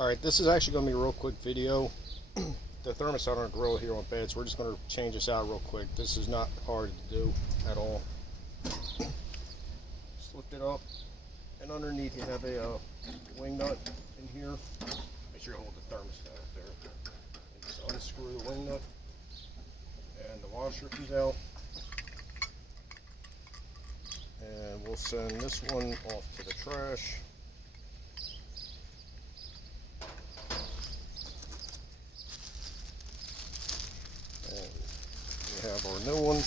Alright, this is actually going to be a real quick video. The thermostat on our grill here on bed, so we're just going to change this out real quick. This is not hard to do at all. Just lift it up, and underneath you have a wing nut in here. Make sure you hold the thermostat up there. And just unscrew the wing nut, and the washer comes out. And we'll send this one off to the trash. We have our new one.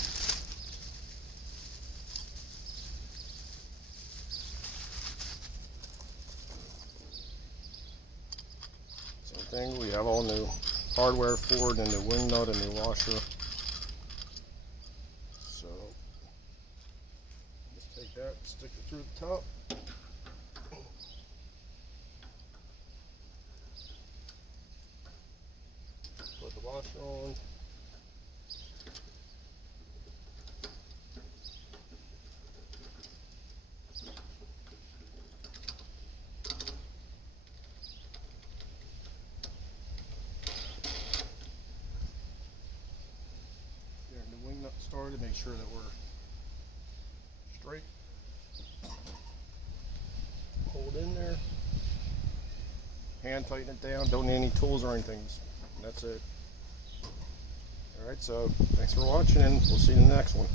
Same thing, we have all new hardware for it, and the wing nut and the washer. So just take that, stick it through the top. Put the washer on. Started, make sure that we're straight. Hold in there. Hand tighten it down. Don't need any tools or anything. That's it. Alright, so thanks for watching, and we'll see you in the next one.